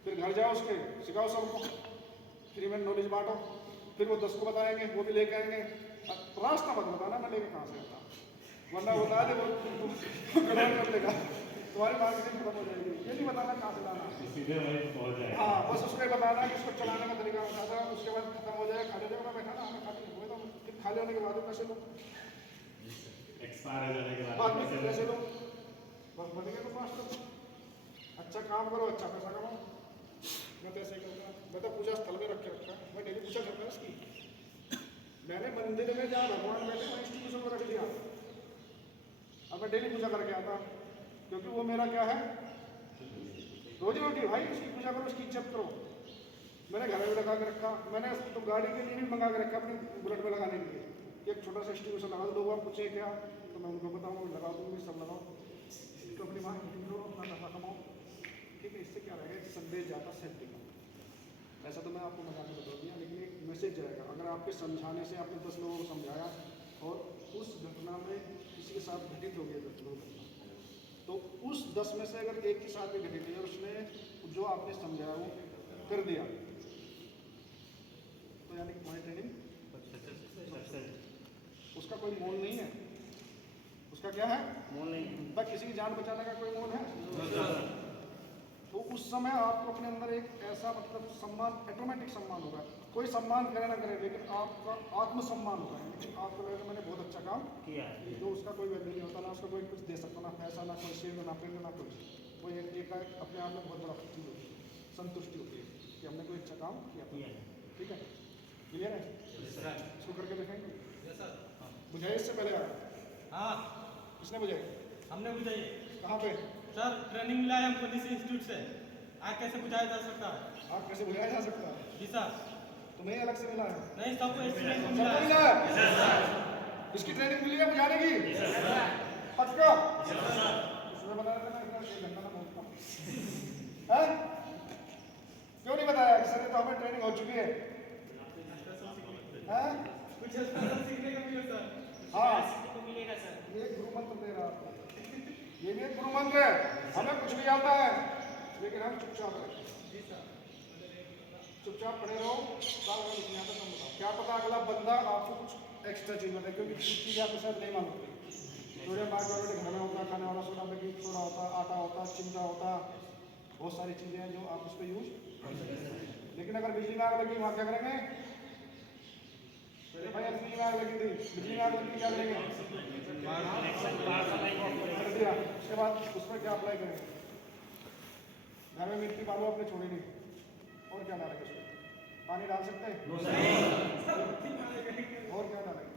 फिर घर जाओ उसके सिखाओ सबको, फ्री में नॉलेज बांटो, फिर वो 10 को बताएंगे, वो भी लेके आएंगे। रास्ता मत बताना मैं लेके कहाँ से आता, वरना बता दे वो कर लेगा, तुम्हारी मार्केटिंग खत्म हो जाएगी। ये नहीं बताना कहाँ से लाना, हाँ बस उसको ये बताना कि उसको चलाने का तरीका बता दो, उसके बाद खत्म हो जाएगा, खाली जगह में बैठा ना, हमें खाली हो तो फिर खाली होने के बाद पैसे लो, एक्सपायर हो जाने के बाद में फिर पैसे लो, बस बनेंगे तो 5 तो अच्छा काम करो, अच्छा पैसा कमाओ। मैं तो ऐसे ही करता, मैं तो पूजा स्थल में रख के रखा, मैं डेली पूजा करता है उसकी। मैंने मंदिर में जहाँ भगवान बैठे वहाँ इंस्टीट्यूशन को रख दिया, अब मैं डेली पूजा करके आता, क्योंकि वो मेरा क्या है रोजी रोटी भाई, उसकी पूजा करो, उसकी इज्जत करो। मैंने घर में लगा के रखा, मैंने तो गाड़ी के लिए भी मंगा के रखा अपनी बुलेट में लगाने के लिए, एक छोटा सा इंस्टीट्यूशन लगा दो, लोग आप पूछे क्या तो मैं उनको बताऊँ, लगा दूँगी, सब लगाओ, तो अपनी माँ करो, अपना पैसा कमाओ, ठीक है? इससे क्या रहेगा, संदेश जाता सेफ्टी का। ऐसा तो मैं आपको मजाक में बता दिया, लेकिन एक मैसेज जाएगा, अगर आपके समझाने से आपने 10 लोगों को समझाया और उस घटना में किसी के साथ घटित हो गया 10 लोग, तो उस 10 में से अगर एक के साथ भी घटित हुई और उसने जो आपने समझाया वो कर दिया, तो यानी कि तुम्हारी ट्रेनिंग उसका कोई मोल नहीं है, उसका क्या है मोल नहीं, बस किसी की जान बचाने का कोई मोल है। तो उस समय आपको अपने अंदर एक ऐसा मतलब सम्मान, ऑटोमेटिक सम्मान होगा, कोई सम्मान करे ना करे, लेकिन आपका आत्मसम्मान होगा, लेकिन आपको लगेगा मैंने बहुत अच्छा काम किया है, तो उसका कोई वैल्यू नहीं होता, ना उसका कोई कुछ दे सकता, ना पैसा, ना कोई शेयर, ना पेड़, ना कुछ। वो एक अपने आप में बहुत बड़ा चीज़ होती है, संतुष्टि होती है कि हमने कोई अच्छा काम किया, ठीक है? क्लियर है? इसको करके देखेंगे, बुझाइए इससे पहले आया, हाँ किसने बुझाई? हमने बुझाई, कहाँ पे? सर ट्रेनिंग मिला है हमको इसी इंस्टीट्यूट से, आग कैसे बुझाया जा सकता है। आग कैसे बुझाया जा सकता है? जी सर, तुम्हें अलग से मिला है? नहीं सबको एक्सपीरियंस सबको मिला है। मिला है? इसकी ट्रेनिंग मिली है बुझाने की? पक्का? उसने बताया था ना इतना 1 घंटा ना बहुत कम है, क्यों नहीं बताया कि सर ये तो हमें ट्रेनिंग हो चुकी है, हैं? कुछ स्पेशल सीखने को मिला सर। हाँ को मिलेगा सर। ये एक गुरु मंत्र दे रहा है आपको, ये भी एक गुरु मंत्र है, हमें कुछ भी आता है लेकिन हम चुपचाप रहें, चुपचाप खड़े रहो, क्या पता अगला बंदा आपको कुछ एक्स्ट्रा चीज बताए, क्योंकि कुछ चीज़ आपके साथ नहीं मालूम होती। थोड़े बाग वाले घर में होता, खाने वाला सोडा, बेकिंग सोडा होता, आटा होता, चिमटा होता, बहुत सारी चीज़ें हैं जो आप उस पर यूज, लेकिन अगर बिजली में आग लगी वहाँ क्या करेंगे भाई? बिजली में आग लगी थी, बिजली में आग लगी क्या करेंगे? उसके बाद उसमें क्या अप्लाई करेंगे? घर में मिट्टी बालू आपने छोड़ी नहीं, और क्या डालेंगे उसमें? पानी डाल सकते हैं? और क्या डालेंगे?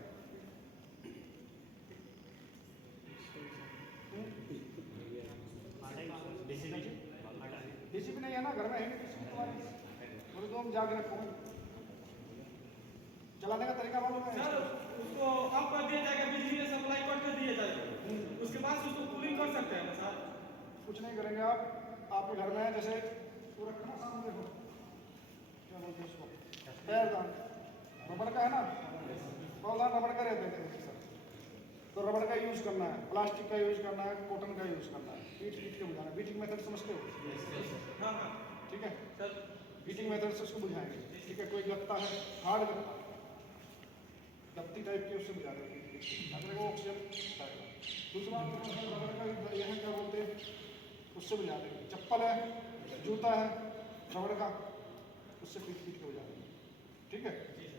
डीसीपी नहीं है ना घर में, है डीसीपी तुम्हारी, बोले तो हम जाके रखोगे, चलाने का तरीका मालूम है? सर उसको ऑफ कर दिया जाएगा, बिजली में सप्लाई कट कर दिया जाएगा, उसके बाद उसको कूलिंग कर सकते हैं सर। कुछ नहीं करेंगे आप, आपके घर में है जैसे तो रखना सामने देखो, क्या बोलते हैं उसको, पैरदान रबड़ का है ना, पैरदान रबड़ का रहते हैं सर। तो रबड़ का यूज़ करना है, प्लास्टिक का यूज़ करना है, कॉटन का यूज़ करना है, पीट पीट के बुझाना है। बीटिंग मेथड समझते हो? हाँ हाँ ठीक है, सर। बीटिंग मेथड से उसको बुझाएंगे। ठीक है, कोई गत्ता है, हार्ड गत्ता, गत्ती टाइप के उससे बुझा देंगे, अगर वो ऑक्सीजन आएगा। दूसरा रबड़ का यह क्या बोलते हैं, उससे बुझा देंगे। चप्पल है, जूता है रबड़ का, उससे पीट पीट के बुझा देंगे। ठीक है,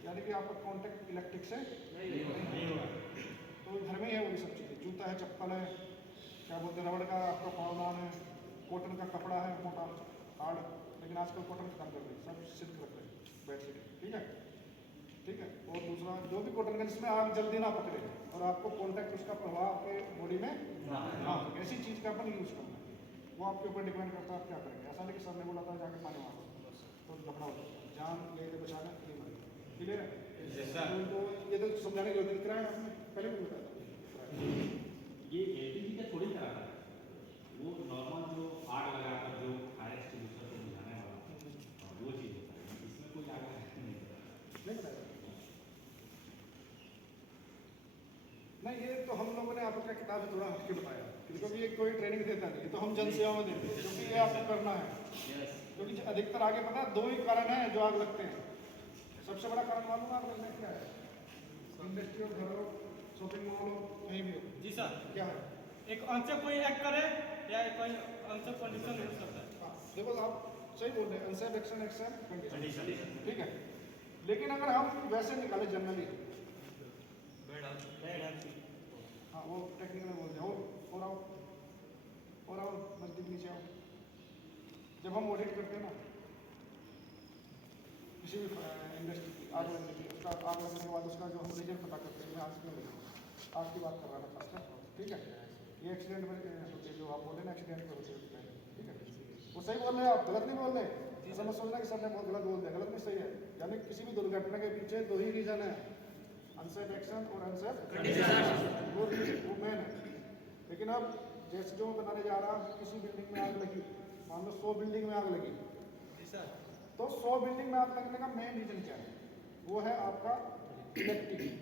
यानी कि आपका कॉन्टेक्ट इलेक्ट्रिक से नहीं होगा। तो घर में ही है वो सब चीज़ें, जूता है, चप्पल है, क्या बोलते हैं रबड़ का आपका पावदान है, कॉटन का कपड़ा है मोटा हार्ड, लेकिन आजकल कॉटन का काम कर रहे हैं, सब सिल्क रख रहे हैं, बेडशीट। ठीक है, ठीक है। और दूसरा जो भी कॉटन का जिसमें आग जल्दी ना पकड़े और आपको कॉन्टैक्ट उसका प्रभाव आपके बॉडी में ना, ऐसी चीज़ का अपन यूज़ करना है। वो आपके ऊपर डिपेंड करता है आप क्या करेंगे। ऐसा नहीं कि सर ने बोला था जाके पानी मारो तो लफड़ा हो जाए, जान ले बचाना नहीं मरेगा। क्लियर है? तो ये तो समझाने की जरूरत नहीं, कराया आपने पहले भी बताया था। ये एलपीजी का थोड़ी करा था, वो नॉर्मल जो आग लगाकर जो फायर एक्सटिंग्विशर को बुझाने वाला वो चीज़ होता है, इसमें कोई आग नहीं होता। नहीं बताया नहीं, ये तो हम लोगों ने आपका किताब से थोड़ा हटके बताया, क्योंकि ये कोई ट्रेनिंग देता नहीं, तो हम जन सेवा में देते हैं, क्योंकि ये आपको करना है। क्योंकि अधिकतर आगे पता है 2 ही कारण है जो आग लगते हैं। सबसे बड़ा कारण मालूम आग लगने क्या है? इंडस्ट्री हो, घर हो, शॉपिंग मॉल हो, कहीं भी हो। जी सर। क्या है? एक अनसेफ कोई एक्ट करे या कोई अनसेफ कंडीशन हो सकता है। हाँ, देखो आप सही बोल रहे हैं, अनसेफ एक्शन, एक्सेप्ट कंडीशन। ठीक है, लेकिन अगर हम वैसे निकाले जनरली, हाँ वो टेक्निकल में बोलते हैं, और आओ नजदीक नीचे आओ। जब हम ऑडिट करते हैं ना किसी भी इंडस्ट्री की आग लगने की, उसका आग लगने के बाद उसका जो हम रिजल्ट पता करते हैं, आज क्यों लगी, आग की बात कर रहा था खासकर। ठीक है, ये एक्सीडेंट में होते हैं, जो आप बोले ना एक्सीडेंट में होते हैं। ठीक है, वो सही बोल रहे हैं, आप गलत नहीं बोल रहे। ऐसा मत सोचना कि सर ने बहुत गलत बोल दिया, गलत नहीं सही है। यानी किसी भी दुर्घटना के पीछे 2 ही रीजन है, अनसेफ एक्शन और अनसेफ कंडीशन, वो मेन है। लेकिन अब जैसे जो बताने जा रहा हूँ, किसी बिल्डिंग में आग लगी, मान लो 100 बिल्डिंग में आग लगी, तो 100 बिल्डिंग में आग लगने का मेन रीजन क्या है? वो है आपका इलेक्ट्रिक।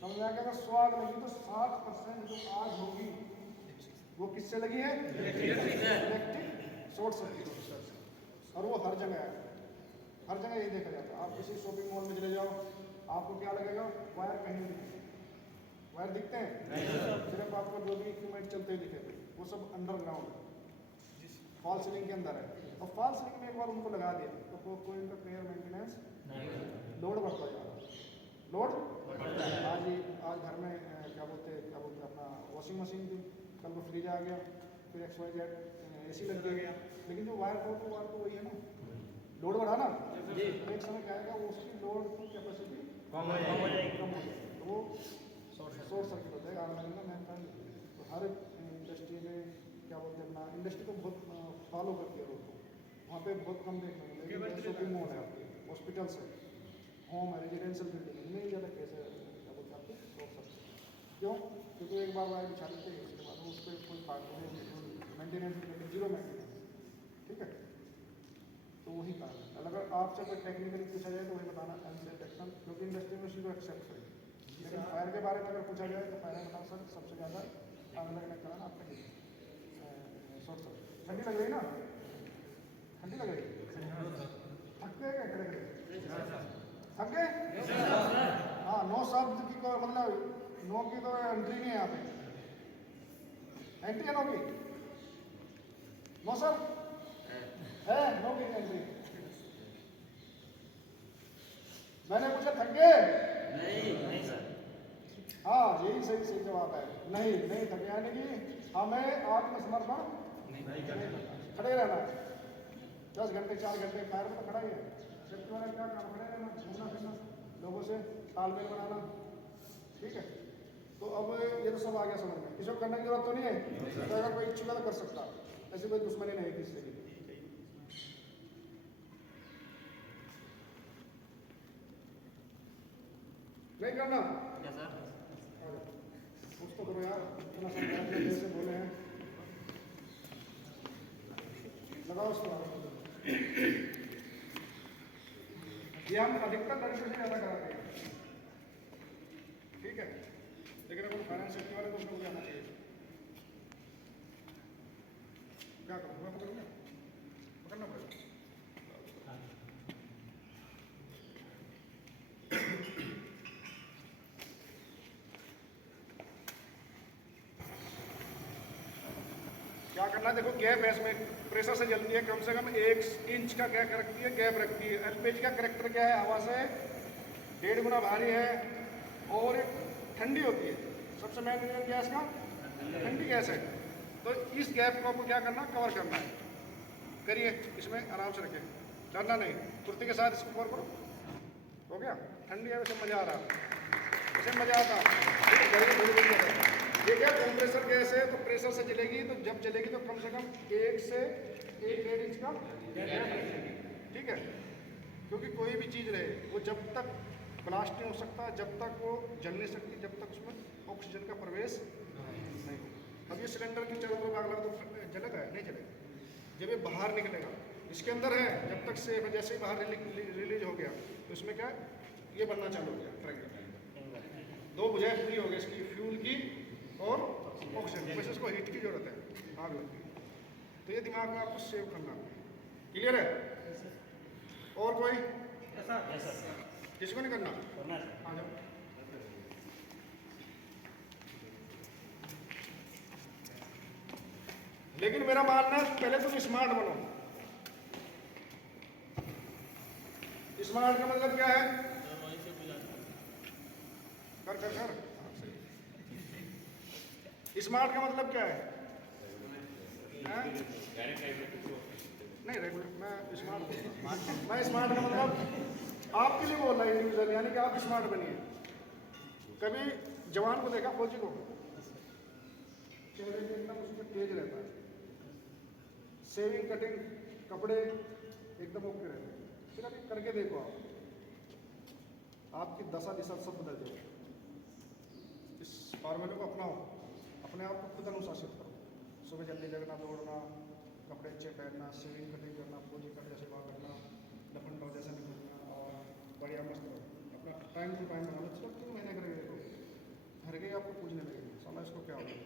समझ में आ गया? अगर 100 आग लगी तो 60% जो आग होगी वो किससे लगी है? Electric short circuit. और वो हर जगह है, हर जगह यही देखा जाता है। आप किसी शॉपिंग मॉल में चले जाओ, आपको क्या लगेगा? वायर कहीं नहीं दिखेगा। वायर दिखते हैं? सिर्फ आपको जो भी इक्विपमेंट चलते हुए दिखेंगे, वो सब अंडरग्राउंड फॉल सीलिंग के अंदर है। और फॉल सीलिंग में एक बार उनको लगा दिया तो कोई उनका केयर मेंटेनेंस लोड बढ़ता जा रहा है, लोड आज घर में क्या बोलते अपना वॉशिंग मशीन थी, कल को फ्रिज आ गया, फिर XYZ AC लग गया, लेकिन जो वायर तो वही है ना, लोड बढ़ा ना, एक समय क्या आएगा वो उसकी लोड की कैपेसिटी कम हो जाएगी, तो वो शॉर्ट सर्किट हो जाएगा, आग लगने का मेन कारण। तो हर इंडस्ट्री में क्या बोलते हैं, अपना इंडस्ट्री को बहुत फॉलो करती है लोग, वहाँ पे बहुत कम देखने को मिलेगा। शॉपिंग मॉल है आपके, हॉस्पिटल्स है, होम है, रेजिडेंशियल बिल्डिंग है, इनमें ज़्यादा केस है क्या बोलते हैं आपके शॉर्ट सर्किट। क्यों? क्योंकि एक बार वायर बिछा लेते हैं, उसके बाद उस पर कोई पार्ट मेंटेनेंस जीरो मेंटेनेंस। ठीक है, तो वही कारण है। अगर आपसे कोई टेक्निकली पूछा जाए तो वही बताना अनसेफ एक्शन, क्योंकि इंडस्ट्री में उसी को एक्सेप्ट करेगी। लेकिन फायर के बारे में अगर पूछा जाए तो फायर बता सर सबसे ज़्यादा आग लगने का कारण आपका शॉर्ट सर्किट। ठंडी लग रही ना, ठंडी लग रही, थक गए क्या? खड़े खड़े थक गए? हाँ, 9 शब्द की को मतलब 9 की तो एंट्री नहीं है यहाँ पे, एंट्री है 9 की? 9 सर है 9 की एंट्री। मैंने पूछा थक गए? नहीं सर। हाँ, यही सही जवाब है, नहीं थके, यानी कि हमें आत्मसमर्पण खड़े रहना है। 10 घंटे 4 घंटे फायर में तो खड़ा ही है। सेफ्टी वाला क्या काम? खड़े रहना, घूमना फिरना, लोगों से तालमेल बनाना। ठीक है, तो अब ये तो सब आ गया समझ में, किसी को करने की जरूरत तो नहीं है, तो अगर कोई इच्छुक है तो कर सकता, ऐसी कोई दुश्मनी नहीं किसी से भी। नहीं करना क्या सर? कुछ तो करो यार, इतना समझाने जैसे बोले हैं, लगाओ उसको। ये हम अधिकतर लड़कियों से ज़्यादा कराते हैं, ठीक है। लेकिन अगर फाइनेंस सेफ्टी वाले तो उसको जाना चाहिए। क्या करूँ, मैं पकड़ूँगा, पकड़ना पड़ेगा। क्या करना है, देखो गैप है इसमें, प्रेशर से जलती है, कम से कम 1 इंच का क्या रखती है, गैप रखती है। एलपीजी का करैक्टर क्या है, हवा से 1.5 गुना भारी है और ठंडी होती है। सबसे मेन रीजन क्या है इसका, ठंडी गैस है। तो इस गैप को आपको क्या करना, कवर करना है। करिए, इसमें आराम से रखें, डरना नहीं, कुर्ती के साथ इसको कवर करो। हो गया, ठंडी है, वैसे मज़ा आ रहा, वैसे मज़ा आता। ये क्या कंप्रेसर गैस है, तो प्रेशर से जलेगी, तो जब जलेगी तो कम से कम 1 से 1.5 इंच का गैप रखेगी, ठीक है। क्योंकि कोई भी चीज़ रहे, वो जब तक ब्लास्ट नहीं हो सकता, जब तक वो जल नहीं सकती, जब तक उसमें ऑक्सीजन का प्रवेश नहीं हो। अब ये सिलेंडर की चारों तरफ आग लगा तो जलेगा, नहीं जलेगा। जब ये बाहर निकलेगा, इसके अंदर है, जब तक से जैसे ही बाहर रिलीज हो गया, तो इसमें क्या, ये बनना चालू हो गया, ट्रैक 2 बुझाएं पूरी हो गई इसकी, फ्यूल की और ऑक्सीजन। बस इसको हीट की जरूरत है, आग लगती है। तो ये दिमाग में आपको सेव करना, क्लियर है। और कोई किसको नहीं करना, आ जाओ। लेकिन मेरा मानना है पहले तुम स्मार्ट बनो। स्मार्ट का मतलब क्या है, कर कर कर, स्मार्ट का मतलब क्या है, नहीं रेगुलर, मैं स्मार्ट का मतलब आपके लिए बोल रहा है इंडिविजुअल, यानी कि आप स्मार्ट बनिए। कभी जवान को देखा, फौजी को, चेहरे पे एकदम उसमें तेज रहता है, सेविंग कटिंग कपड़े एकदम ओके रहते हैं। फिर अभी करके देखो आपकी दशा दिशा सब बदल जाएगी। इस फॉर्मूले को अपनाओ, अपने आप को खुद अनुशासित करो। सुबह जल्दी जगना, दौड़ना, कपड़े अच्छे पहनना, सेविंग कटिंग करना, पूजी कट जैसे बात करना, लफन पाव जैसा निकलना, और बढ़िया मस्त रहो। अपना टाइम टू टाइम बनाना। चलो 3 महीने करके देखो, घर गए आपको पूछने लगेंगे, साला इसको क्या होगा,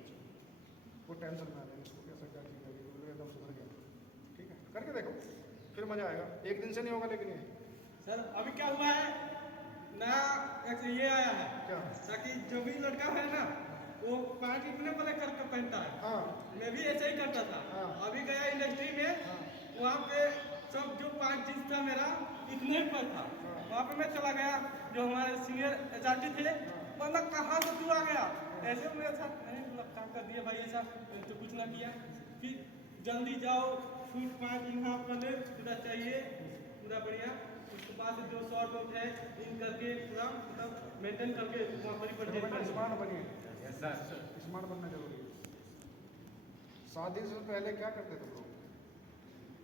वो टेंशन में आ जाएगी, इसको कैसा क्या चीज़ लगी, तो एकदम सुधर गया। ठीक है, करके देखो, फिर मज़ा आएगा। एक दिन से नहीं होगा, लेकिन ये सर अभी क्या हुआ है, नया एक ये आया है क्या, ताकि जो भी लड़का है ना, वो पैंट इतने बड़े करके पहनता है। हाँ मैं भी ऐसे ही करता था। हाँ। अभी गया इंडस्ट्री में, हाँ वहाँ पे सब जो 5 जींस था मेरा इतने ही पर था। वहाँ पे मैं चला गया, जो हमारे सीनियर एचआरटी थे, बोला कहाँ से तू आ गया, ऐसे मेरे साथ नहीं बोला काम कर दिया भाई, ऐसा तो कुछ ना किया। फिर जल्दी जाओ, सूट पैंट यहाँ पर पूरा चाहिए, पूरा बढ़िया। उसके बाद जो शॉर्ट वॉर्ट है इन करके पूरा मतलब मेंटेन करके वहाँ पर ही पड़ स्मार्ट बनिए, स्मार्ट बनना जरूरी है। शादी से पहले क्या करते थे लोग,